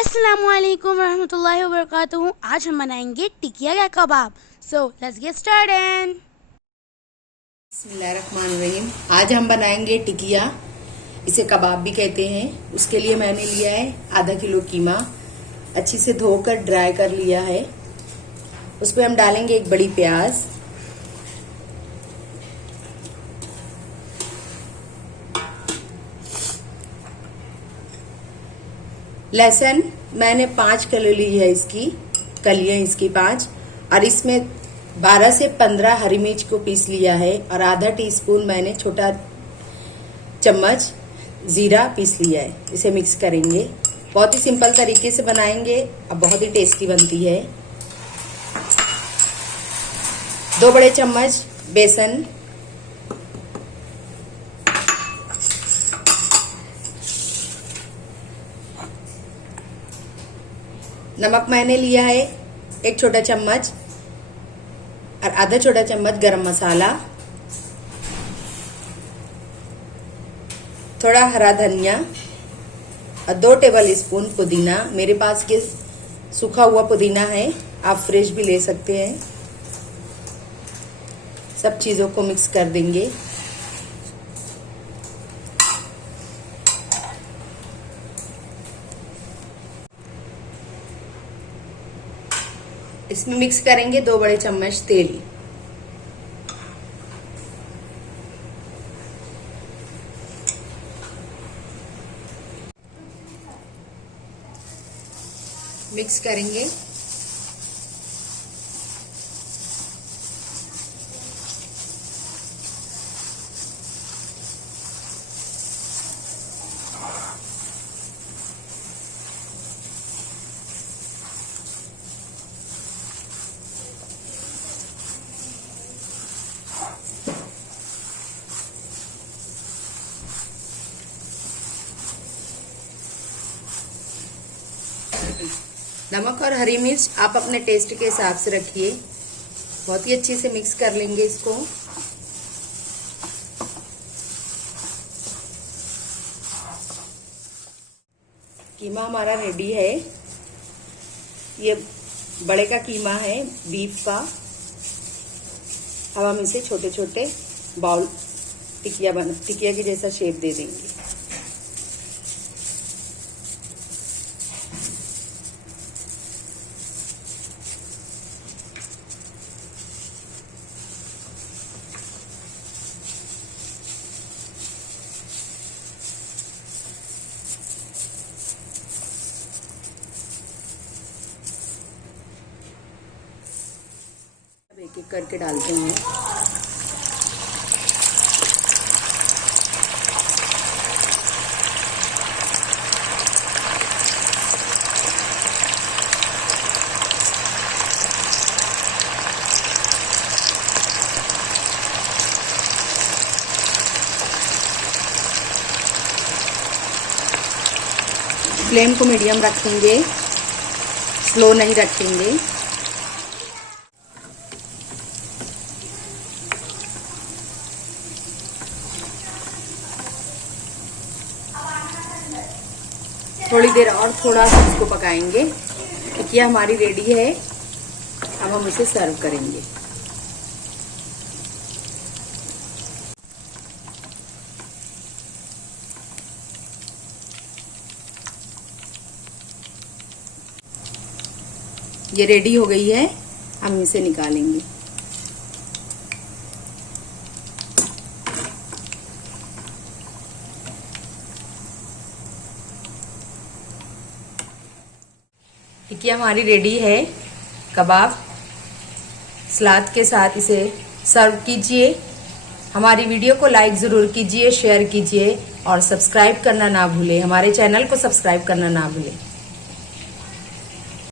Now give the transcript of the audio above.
अस्सलामुअलैकुम रहमतुल्लाहि वबरकातुहू। आज हम बनाएंगे टिकिया का कबाब। So let's get started. बिस्मिल्लाहिर्रहमानिर्रहीम। आज हम बनाएंगे टिकिया, इसे कबाब भी कहते हैं। उसके लिए मैंने लिया है आधा किलो कीमा, अच्छी से धोकर ड्राई कर लिया है। उस पर हम डालेंगे एक बड़ी प्याज, लहसुन मैंने 5 कली ली है, इसकी कलियां इसकी 5, और इसमें 12 से 15 हरी मिर्च को पीस लिया है, और आधा टीस्पून मैंने छोटा चम्मच जीरा पीस लिया है। इसे मिक्स करेंगे। बहुत ही सिंपल तरीके से बनाएंगे और बहुत ही टेस्टी बनती है। 2 बड़े चम्मच बेसन, नमक मैंने लिया है 1 छोटा चम्मच, और आधा छोटा चम्मच गरम मसाला, थोड़ा हरा धनिया और 2 टेबल स्पून पुदीना। मेरे पास ये सूखा हुआ पुदीना है, आप फ्रेश भी ले सकते हैं। सब चीजों को मिक्स कर देंगे। इसमें मिक्स करेंगे 2 बड़े चम्मच तेल। मिक्स करेंगे। नमक और हरी मिर्च आप अपने टेस्ट के हिसाब से रखिए। बहुत ही अच्छे से मिक्स कर लेंगे इसको। कीमा हमारा रेडी है। ये बड़े का कीमा है, बीफ का। अब हम इसे छोटे छोटे बाउल टिकिया के जैसा शेप दे देंगे। एक एक करके डालते हैं। फ्लेम को मीडियम रखेंगे, स्लो नहीं रखेंगे। थोड़ी देर और थोड़ा सा इसको पकाएंगे। टिकिया हमारी रेडी है। अब हम इसे सर्व करेंगे। ये रेडी हो गई है। हम इसे निकालेंगे। टिकिया हमारी रेडी है। कबाब सलाद के साथ इसे सर्व कीजिए। हमारी वीडियो को लाइक ज़रूर कीजिए, शेयर कीजिए और सब्सक्राइब करना ना भूलें। हमारे चैनल को सब्सक्राइब करना ना भूलें।